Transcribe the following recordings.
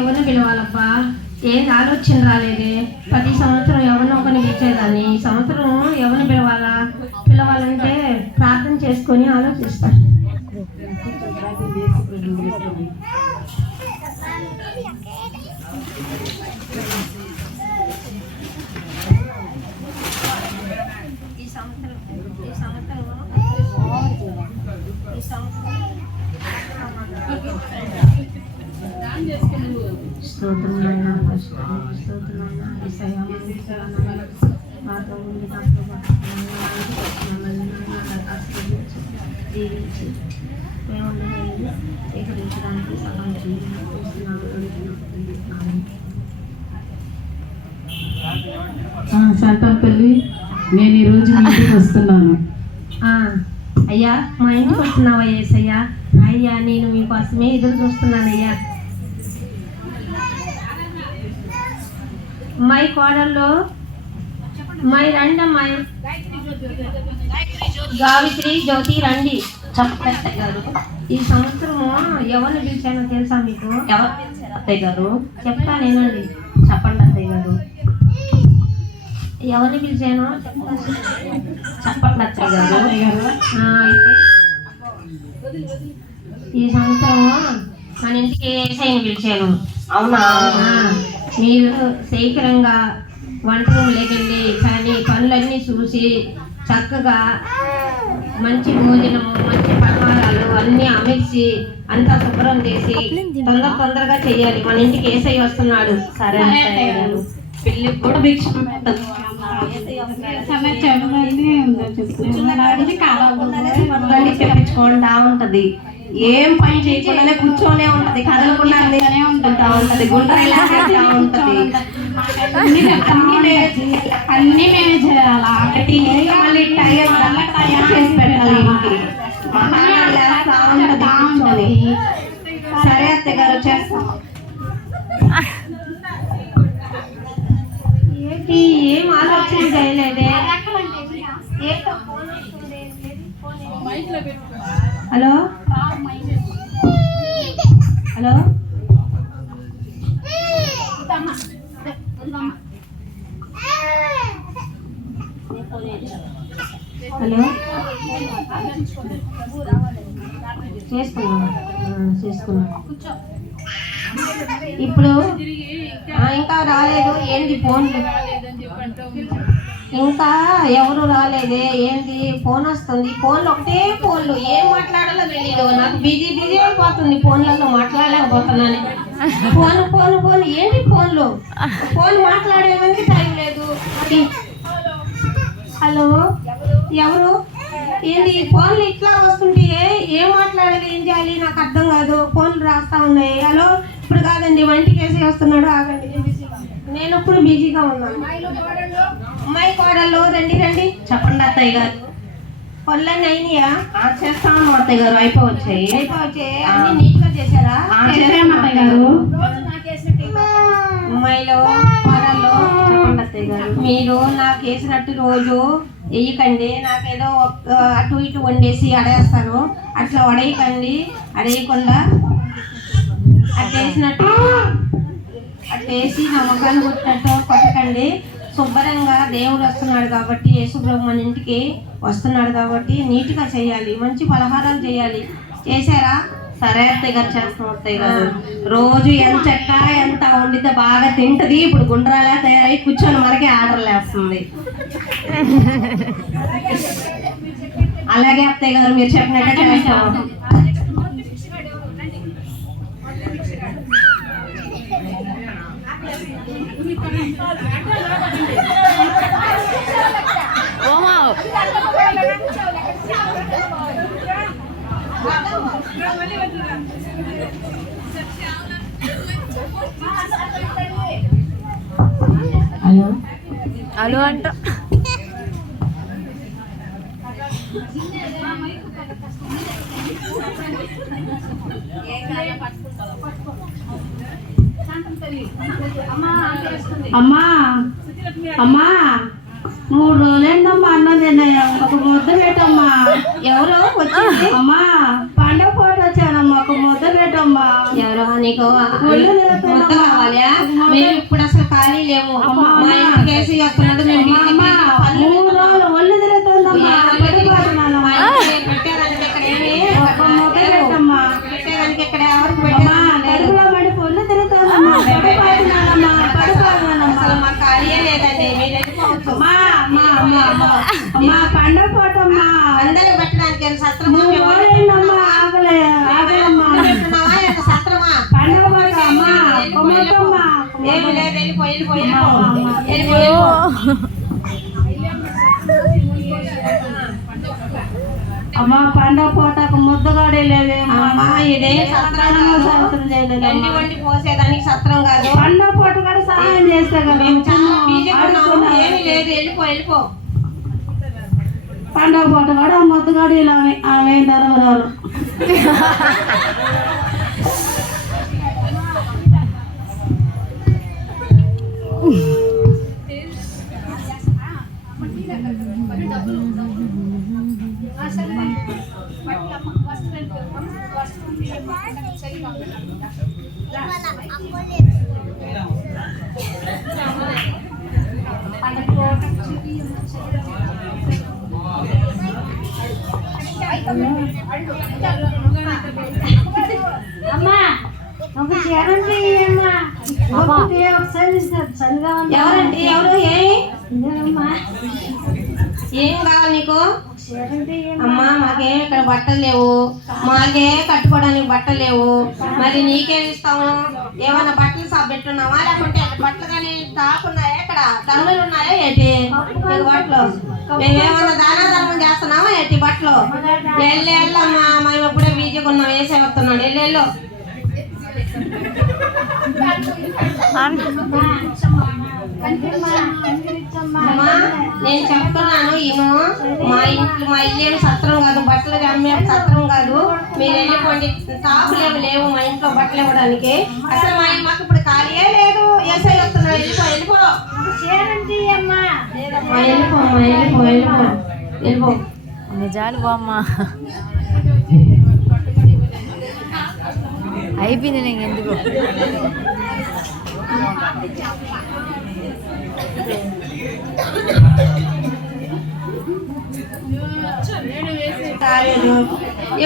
ఎవరిని పిలవాలబ్బా? ఏం ఆలోచన రాలేదే. ప్రతి సంవత్సరం ఎవరినో ఒకరిని పిలిచేదాన్ని. ఈ సంవత్సరం ఎవరిని పిలవాలంటే ప్రార్థన చేసుకొని ఆలోచిస్తా. జీవించి స్వీకరించడానికి సహాయం శాంతాపల్లి, నేను ఈరోజు ఇంటికి వస్తున్నాను. అయ్యా, మా ఇంటికి వస్తున్నావా యేసయ్యా? అయ్యా, నేను మీకోసమే ఎదురు చూస్తున్నానయ్యా. మై కోడల్లో రండి అమ్మాయి. గావిత్రి, జ్యోతి రండి. చెప్పండి గారు, ఈ సంవత్సరము ఎవరిని పిలిచానో తెలుసా మీకు? ఎవరు పిలిచారు అత్తయ్య గారు? చెప్తా నేనండి. చెప్పండి అత్తయ్య గారు. ఎవరిని పిలిచానో చెప్పండి అత్తయ్య గారు. ఈ సంవత్సరం మన ఇంటికి ఏసైని పిలిచాను. అవునా? మీరు శీఘ్రంగా వంట రూమ్లోకి వెళ్ళి కానీ పనులన్నీ చూసి చక్కగా మంచి భోజనము, మంచి పలహారాలు అన్నీ అమర్చి అంతా శుభ్రం చేసి తొందరగా చెయ్యాలి. మన ఇంటికి ఏసై వస్తున్నాడు. సరే అత్తయ్య గారు. పెళ్ళికి కూడా భిక్ష చెప్పించుకుంటా ఉంటది. ఏం పని చేయకుండానే కూర్చోనే ఉంటది, కదలకుండానే ఉంటుంటా ఉంటది, గుండ్రైలా ఉంటది. అన్ని మేమే చేయాలా? మళ్ళీ టైం చేసి పెట్టాలి ఇంటికి. ఉంటది. సరే అత్తయ్య గారు, చేస్తాం. ఏంటి ఏం ఆలోచన చేయలేదే? హలో హలో, హలో, చేసుకున్నా. ఇప్పుడు ఇంకా రాలేదు. ఏంది ఫోన్లు? ఇంకా ఎవరు రాలేదే? ఏంది ఫోన్ వస్తుంది? ఫోన్లు ఒకటే ఫోన్లు, ఏం మాట్లాడాలో తెలియదు. నాకు బిజీ అయిపోతుంది. ఫోన్లలో మాట్లాడలేకపోతున్నాను. ఫోన్ ఏంటి ఫోన్లు? ఫోన్ మాట్లాడేదానికి టైం లేదు. హలో, ఎవరు? ఏంది ఫోన్లు ఇట్లా వస్తుంటే ఏం మాట్లాడాలి, ఏం చేయాలి నాకు అర్థం కాదు. ఫోన్లు రాస్తా ఉన్నాయి. హలో, ఇప్పుడు కాదండి, వంటికి వేసి వస్తున్నాడు, ఆగండి. నేను ఇప్పుడు బిజీగా ఉన్నాను. అమ్మాయి కోడళ్ళు రండి. చెప్పండి అత్తయ్య గారు. పనులన్నీ అయినాయా? చేస్తాను అత్తయ్య గారు. అయిపోవచ్చాయి. అన్ని నీట్ గా చేశారా? అత్తయ్య గారు. అమ్మాయిలు కోడళ్ళు, చెప్పండి అత్తయ్య గారు. మీరు నాకు వేసినట్టు రోజు వేయకండి. నాకేదో అటు ఇటు వండేసి అడేస్తారు. అట్లా అడేయకుండా అట్టేసినట్టు అట్టేసి నా ముఖాన్ని కొట్టినట్టు కొట్టకండి. శుభ్రంగా దేవుడు వస్తున్నాడు కాబట్టి, యేసుప్రభు మన ఇంటికి వస్తున్నాడు కాబట్టి నీట్గా చేయాలి. మంచి పలహారాలు చేయాలి. చేశారా? సరే అత్తయ్య గారు, చేస్తాం అత్తయ్య గారు. రోజు ఎంత వండితే బాగా తింటది. ఇప్పుడు గుండ్రాలా తయారై కూర్చొని మనకి ఆర్డర్లు వేస్తుంది. అలాగే అత్తయ్య గారు, మీరు చెప్పినట్టే చేస్తాం. హలో అంట. అమ్మా 3 రోజులైందమ్మా అన్నం తిన్నాయా? ఒక ముద్ద పెట్టమ్మా. ఎవరో వచ్చి అమ్మా, పండగ పూట వచ్చానమ్మా, ఒక ముద్ద పెట్టమ్మా. ఎవరో నీకు ముద్ద కావాలా? మేము ఇప్పుడు అసలు ఖాళీ లేము. మా ఇంటికి వేసి వస్తున్నాడు. మేము మూడు రోజులు ఒళ్ళు తిరుగుతుందమ్మా. మా ఇంటికి పెట్టేదానికి ఇక్కడ ఏమి పెట్టమ్మా. పెట్టేదానికి ఇక్కడ ఎవరికి అమ్మా, పెట్టేదానికి కడుపులో పడి ఒళ్ళు తిరుగుతుందమ్మా. పడిపోతున్నానమ్మా, పడిపోతున్నానమ్మా. అసలు మాకు ఖాళీయే లేదండి. మీరు వెళ్ళిపోవచ్చు. అమ్మా, అమ్మా, అమ్మా, అమ్మా, అమ్మా, పండగ పోటమ్మా. అందరికి పెట్టడానికి సత్రమా ఓరేనమ్మా, ఆగలే, ఆగలమ్మా. సత్రమా పండగ పోట అమ్మా, కొమ్మొద్దమ్మా. ఏమి లేదు. వెళ్ళిపో వెళ్ళిపో వెళ్ళిపో. అమ్మా, పండగ పూటకు ముద్దగాడే లేదేమో. అమ్మా ఇదే సత్రం గండి వండి పోసేదానికి సత్రం కాదు. పండగ పూట కూడా సహాయం చేస్తే కదా. మేము చాలా బిజీగా ఉన్నాము. ఏమీ లేదు. వెళ్ళిపో వెళ్ళిపో. పండగ పూట కూడా ముద్దగాడు ఇలా ఆమె ధర్మరాలు. అమ్మా, ఒక చీరండి అమ్మా. ఒకసారి చలిగా ఉంది. ఎవరండి? ఎవరు? ఏం కావాలి నీకు? అమ్మా మాకేం ఇక్కడ బట్టలు లేవు. మాకే కట్టుకోవడానికి బట్టలు లేవు. మరి నీకేం ఇస్తాము? ఏమన్నా బట్టలు పెట్టున్నావా? లేకుంటే బట్టలు కానీ టాప్ ఉన్నాయా? ఇక్కడ ధర్మలు ఉన్నాయా ఏంటి? నీకు బట్టలు మేమేమన్నా దానా ధర్మం చేస్తున్నావా ఏంటి? బట్టలు వెళ్ళమ్మా. మేము ఎప్పుడే బీజీగా ఉన్నాం. వేసే వస్తున్నాడు. వెళ్ళు. అమ్మా నేను చెప్తున్నాను ఈయన మా ఇల్లు ఏమి సత్రం కాదు. బట్టలు అమ్మే సత్రం కాదు. మీరు వెళ్ళిపోండి. టాపులు లేవు మా ఇంట్లో బట్టలు ఇవ్వడానికి. అసలు మాకు ఇప్పుడు ఖాళీయే లేదు. ఎస్ఐ వస్తున్నాడు. వెళ్ళిపో వెళ్ళిపో. వెళ్ళిపో వెళ్ళిపో వెళ్ళిపో వెళ్ళిపో. నిజాలు బామ్మ అయిపోయింది. నేను ఎందుకు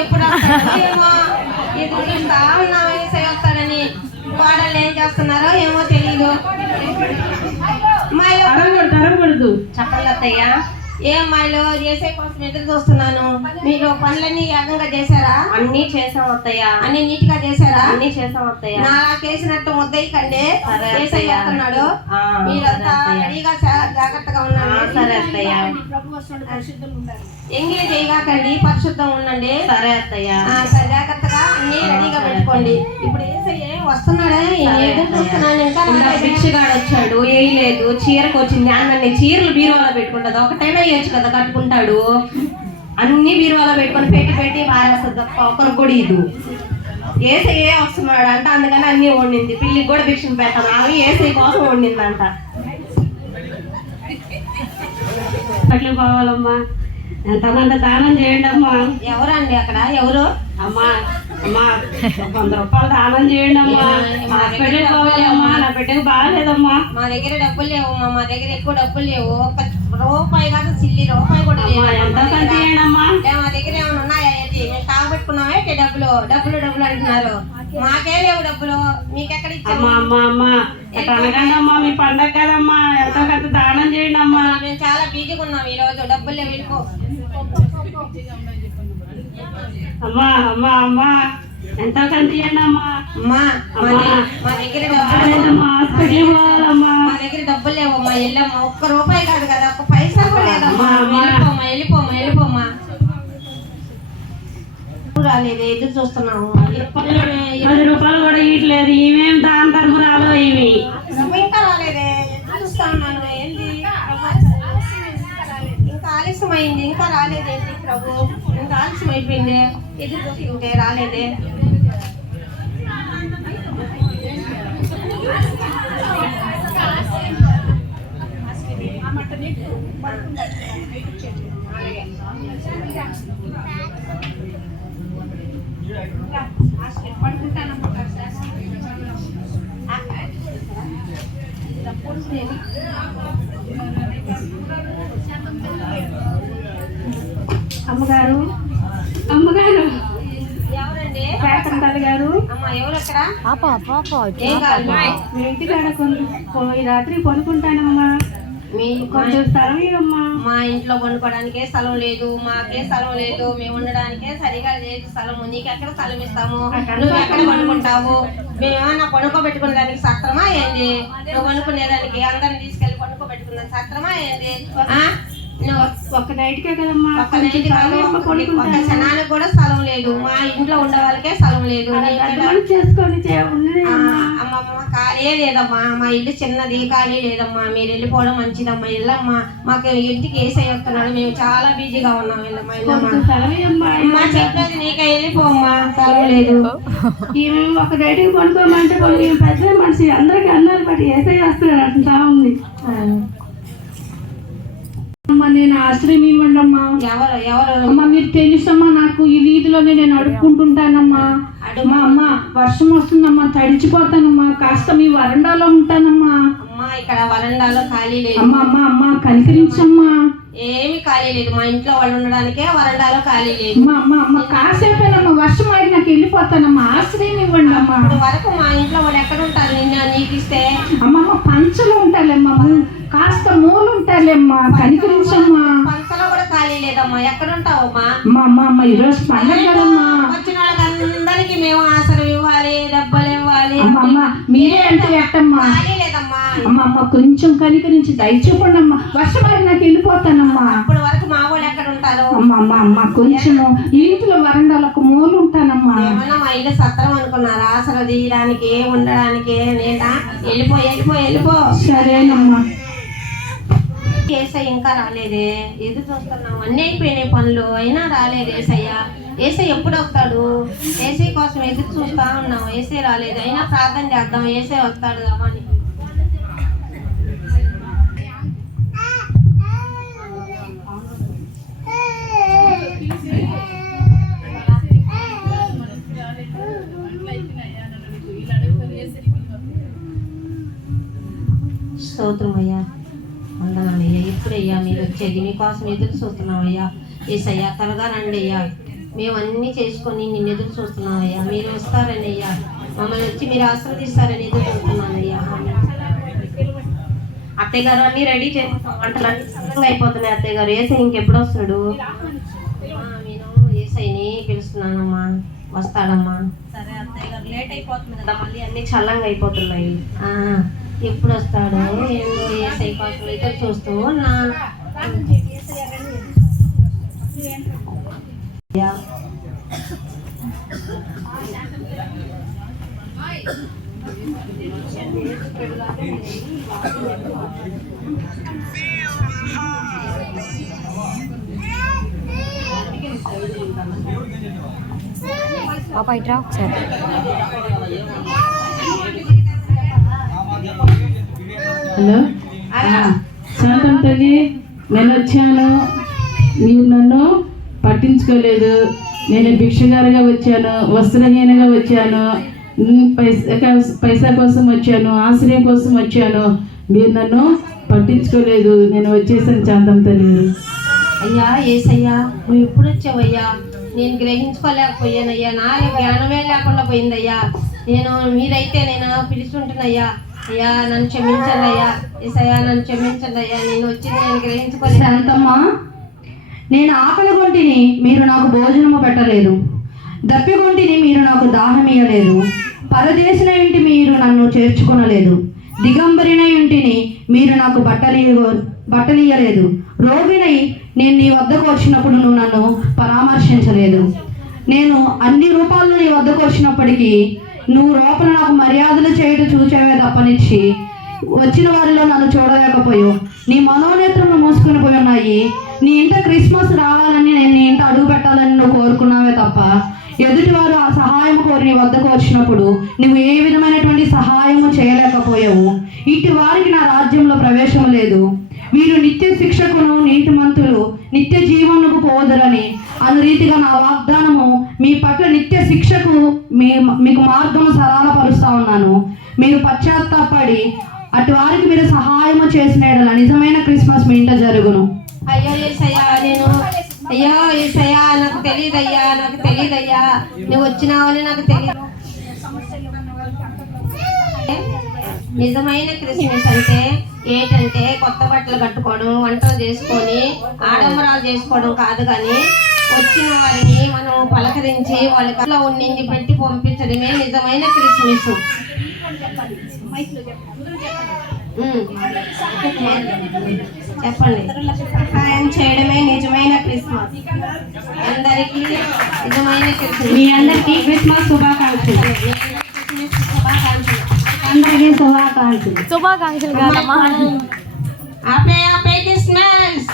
ఎప్పుడు ఏమో ఎదురు చూస్తా ఉన్నాం. వేసే వస్తాడని కోడలు ఏం చేస్తున్నారో ఏమో తెలీదు. చెప్పండి అత్తయ్య. ఏం మాయలో చేసే కోసం ఎదురు చూస్తున్నాను. మీరు పనులన్నీ ఏకంగా చేశారా? అన్ని చేసాం అత్తయ్య. అన్ని నీట్ గా చేశారా? అన్ని చేసాం అత్తయ్య. నా కేసినట్టు ముద్దయ్యకండి. చేస్తున్నాడు. మీరంతా రెడీగా జాగ్రత్తగా ఉండండి. సరే అత్తయ్య. ఎంగిలి చేయగాకండి. పరిశుద్ధం ఉండండి. సరే అత్తయ్య. సరే జాగ్రత్తగా అన్ని రెడీగా పెట్టుకోండి. ఇప్పుడు వస్తున్నాడే ఎదురు చూస్తున్నాను. ఇంకా భిక్షగాడు వచ్చాడు. వేయలేదు. చీరకు వచ్చింది. అన్నీ చీరలు బీరువాలో పెట్టుకుంటది. ఒకటైనా వేయచ్చు కదా. కట్టుకుంటాడు. అన్ని బీరువాలో పెట్టుకొని పెట్టి పెట్టి పారేస్తుంది. ఒకరు కూడా ఇది ఏసై వస్తున్నాడు అంట. అందుకని అన్ని వండింది. పిల్లికి కూడా భిక్షను పెట్టాను. ఆమె ఏసై కోసం వండిందంట. బట్టలు కావాలమ్మా. ఎంతమంది దానం చేయండి అమ్మా. ఎవరండి అక్కడ? ఎవరు? అమ్మా, అమ్మా, 100 రూపాయలు దానం చేయండి అమ్మా. హాస్పిటల్ పోవాలమ్మా. నా బిడ్డకు బాగాలేదమ్మా. మా దగ్గర డబ్బులు లేవమ్మా. మా దగ్గర ఎక్కువ డబ్బులు లేవు. 1 రూపాయి కాదు, చిల్లి రూపాయి కూడా లేవు. ఎంత కంటే చేయండమ్మా. మా దగ్గర ఏమైనా ఉన్నాయా ఏంటి? మేము కాబట్టుకున్నామే డబ్బులు డబ్బులు డబ్బులు అంటున్నారు. మాకే లేవు డబ్బులు. మీకెక్కడ ఇచ్చాము? అమ్మా, అమ్మా, అమ్మా, అట్లా అనకండి అమ్మా. మీ పండగ కదమ్మా. ఎంతో కొంత దానం చేయండి అమ్మా. మేము చాలా బిజీగా ఉన్నాం ఈ రోజు. డబ్బులు లేవు. వెళ్ళిపో. అమ్మా, అమ్మా, అమ్మా, ఎంతో కొంత చేయండి అమ్మా. అమ్మా మా దగ్గర డబ్బులు హాస్పిటల్ పోవాలమ్మా. మా దగ్గర డబ్బులు లేవమ్మా. వెళ్ళమ్మా. 1 రూపాయి కాదు కదా, 1 పైసా కూడా లేదమ్మా. వెళ్ళిపోమ్మా వెళ్ళిపోమ్మా వెళ్ళిపోమ్మా. రాలేదు. ఎదురు చూస్తున్నాము. 10 రూపాయలు కూడా ఇట్లేదు. ఇవేం దాని తరపురాలు ఇవి. ఇంకా రాలేదే. ఎదురు చూస్తా ఉన్నాను. ఏంది ఇంకా ఆలస్యమైంది. ఇంకా రాలేదేంటి ప్రభు? ఇంకా ఆలస్యం అయిపోయింది. ఎదురు చూస్తుంటే రాలేదే. పడుకుంటాను. అమ్మగారు అమ్మగారు ఎవరండి? పేటం తల్లి గారు అమ్మ ఎవరు అక్కడ? పాప పాప ఏం కాదు మీ ఇంటికాడ ఈ రాత్రి పడుకుంటానమ్మా. మీ కొంచెం స్థలం ఇవ్వమ్మా. మా ఇంట్లో వండుకోవడానికే స్థలం లేదు, మాకే స్థలం లేదు, మేము ఉండడానికే సరిగా లేదు స్థలము. నీకు ఎక్కడ స్థలం ఇస్తాము? నువ్వు ఎక్కడ వండుకుంటావు? మేమేమన్నా పడుకోబెట్టుకునేదానికి సత్రమా ఏంది? నువ్వు వండుకునేదానికి అందరిని తీసుకెళ్ళి పడుకోబెట్టుకునేదానికి సత్రమా ఏంది? నువ్వు ఒక్క నైట్కే కదమ్మా. ఒక్క నైట్ కాదు, ఒక్క క్షణానికి కూడా స్థలం లేదు. మా ఇంట్లో ఉండే వాళ్ళకే స్థలం లేదు. చేసుకొని అమ్మమ్మ ఖాళీ లేదమ్మా, మా ఇల్లు చిన్నది, ఖాళీ లేదమ్మా. మీరు వెళ్ళిపోవడం మంచిదమ్మా, వెళ్ళమ్మా. మాకు ఇంటికి ఏసై వస్తున్నాడు, మేము చాలా బిజీగా ఉన్నాం. వెళ్ళమ్మా వెళ్ళమ్మా, చెప్పేది నీకే, వెళ్ళిపోమ్మా. స్థలం లేదు. ఒక నైట్కి పడుకోమంటే పెద్ద మనిషి అందరికి అన్నారు బట్టి ఏసై వస్తున్నాడు అంటా ఉంది. నేను ఆశ్రయం ఇవ్వండమ్మా. ఎవరు ఎవరు అమ్మా మీరు తెలుసమ్మా, నాకు ఈ వీధిలోనే నేను అడుక్కుంటుంటానమ్మా. మా అమ్మ వర్షం వస్తుందమ్మా, తడిచిపోతానమ్మా, కాస్త మీ వరండాలో ఉంటానమ్మా. అమ్మా ఇక్కడ వరండాలో ఖాళీ లేదు. అమ్మ అమ్మ అమ్మ కనికరించమ్మా. ఏమి ఖాళీ లేదు, మా ఇంట్లో వాళ్ళు ఉండడానికే వరండాలో ఖాళీ లేదు. అమ్మ అమ్మ అమ్మ కాసేపేనమ్మా, వర్షం ఆగి నాకు వెళ్ళిపోతానమ్మా, ఆశ్రయం ఇవ్వండి అమ్మా. ఇప్పుడు వరకు మా ఇంట్లో వాళ్ళు ఎక్కడ ఉంటారు? నీకు ఇస్తే అమ్మమ్మ పంచలు ఉంటాలేమ్మా, కాస్త మూలు ఉంటాలేమ్మా, కనికరించమ్మా. పంచలో కూడా ఖాళీ లేదమ్మా, ఎక్కడ ఉంటావమ్మా? అమ్మ అమ్మ అమ్మ ఈరోజు పండుగ కదమ్మా. వచ్చిన వాళ్ళకి అందరికి మేము ఆసరం ఇవ్వాలి, డబ్బులు ఇవ్వాలి. అమ్మ అమ్మ మీరే అంటే ఎట్టమ్మా? ఖాళీ లేదమ్మా. అమ్మ అమ్మ కొంచెం కనికరించి దయచూపండి అమ్మా, వర్షం ఆగి నాకు వెళ్ళిపోతానమ్మా. అప్పుడు వరకు మా వాళ్ళు ఎక్కడ ఉంటారు? అమ్మ అమ్మ అమ్మ కొంచెము ఇంట్లో వరండాలకు మూలు ఉంటానమ్మా. ఏమన్నా మా ఇల్లు సత్రం అనుకున్నారా? ఆసరం తీయడానికి, ఉండడానికి? నేనా? వెళ్ళిపో వెళ్ళిపో వెళ్ళిపో. సరేనమ్మా. ఏసై ఇంకా రాలేదే, ఎదురు చూస్తున్నాం. అన్నీ అయిపోయినాయి పనులు, అయినా రాలేదు ఏసయ్య. ఏసై ఎప్పుడు వస్తాడు? ఏసై కోసం ఎదురు చూస్తా ఉన్నాం, ఏసై రాలేదు. అయినా ప్రార్థన చేద్దాం, ఏసై వస్తాడు అని. స్తోత్రం అయ్యా, వందనాలయ్యా. ఎప్పుడయ్యా మీరు వచ్చేది? మీకోసం ఎదురు చూస్తున్నామయ్యా. ఏసయ్యా త్వరగా రండి అయ్యా, మేము అన్నీ చేసుకొని నిన్ను ఎదురు చూస్తున్నామయ్యా. మీరు వస్తారని అయ్యా, మమ్మల్ని వచ్చి మీరు ఆశీర్వదిస్తారని ఎదురు చూస్తున్నానయ్యా. అత్తయ్య గారు అన్నీ రెడీ చేస్తాం, వంటలు అన్నీ సొంతంగా అయిపోతున్నాయి. అత్తయ్య గారు ఏసై ఇంకెప్పుడు వస్తాడు? నేను ఏసైని పిలుస్తున్నానమ్మా, వస్తాడమ్మా. సరే అత్తయ్య గారు, లేట్ అయిపోతుంది కదా, మళ్ళీ అన్నీ చల్లంగా అయిపోతున్నాయి. ఎప్పుడు వస్తాడో ఏందో, ఏసై కోసం అయితే చూస్తూ ఉన్నా. పాప ఇట్రా ఒకసారి. హలో శాంతం తల్లి, నేను వచ్చాను, మీరు నన్ను పట్టించుకోలేదు. నేను భిక్షగారిగా వచ్చాను, వస్త్రహీనగా వచ్చాను, పైసా కోసం వచ్చాను, ఆశ్రయం కోసం వచ్చాను. మీరు నన్ను పట్టించుకోలేదు. నేను వచ్చేసాను శాంతం తల్లి. అయ్యా ఏసయ్యా, నువ్వు ఎప్పుడు వచ్చావయ్యా? నేను గ్రహించుకోలేకపోయానయ్యా, నా జ్ఞానమే లేకుండా పోయిందయ్యా. మీరైతే నేను పిలుచుంటున్నయ్యా. అయ్యా నన్ను క్షమించండి అయ్యా, ఏసయ్యా నన్ను క్షమించండి అయ్యా. నేను వచ్చింది నేను గ్రహించుకోలేదు. శాంతమ్మా, నేను ఆకలి కొంటిని, మీరు నాకు భోజనము పెట్టలేదు. దప్పికొంటిని, మీరు నాకు దాహమీయలేదు. పరదేశిన ఇంటి మీరు నన్ను చేర్చుకొనలేదు. దిగంబరిన ఇంటిని మీరు నాకు బట్టలియలేదు. రోగినై నేను నీ వద్దకు వచ్చినప్పుడు నువ్వు నన్ను పరామర్శించలేదు. నేను అన్ని రూపాల్లో నీ వద్దకు వచ్చినప్పటికీ నువ్వు లోపల నాకు మర్యాదలు చేయడం చూచావే తప్పనిచ్చి వచ్చిన వారిలో నన్ను చూడలేకపోయావు. నీ మనోనేత్రములు మూసుకొని పోయి ఉన్నాయి. నీ ఇంట క్రిస్మస్ రావాలని నేను నీ ఇంట అడుగు పెట్టాలని నువ్వు కోరుకున్నావే తప్ప ఎదుటివారు ఆ సహాయం కోరి నీ వద్దకు వచ్చినప్పుడు నువ్వు ఏ విధమైనటువంటి సహాయము చేయలేకపోయావు. ఇటు వారికి నా రాజ్యంలో ప్రవేశం లేదు. వీరు నిత్య శిక్షకును నీతిమంతులు నిత్య జీవమునకు పోదురని అను రీతిగా నా వాగ్దానము మీ పట్ల నిత్య శిక్షకు మీకు మార్గము సరళపరుస్తా ఉన్నాను. మీరు పశ్చాత్తాపడి అటు వారికి మీరు సహాయము చేసిన యెడల నిజమైన క్రిస్మస్ మీ ఇంట జరుగును. అయ్యో యేసయ్యా అయ్యో యేసయ్యా నాకు తెలియదయ్యా నువ్వు వచ్చినావని నాకు తెలియదు. నిజమైన క్రిస్మస్ అంటే ఏంటంటే కొత్త బట్టలు కట్టుకోవడం, వంటలు చేసుకొని ఆడంబరాలు చేసుకోవడం కాదు, కానీ వచ్చిన వారిని మనం పలకరించి వాళ్ళ కళ్ళలో ఉండి పెట్టి పంపించడమే నిజమైన క్రిస్మస్. చెప్పండి. సహాయం చేయడమే నిజమైన క్రిస్మస్. అందరికీ నిజమైన క్రిస్మస్. మీ అందరికీ క్రిస్మస్ శుభాకాంక్షలు. అందరికీ శుభాకాంక్షలు. శుభాకాంక్షలు కాదమ్మా. Happy Christmas.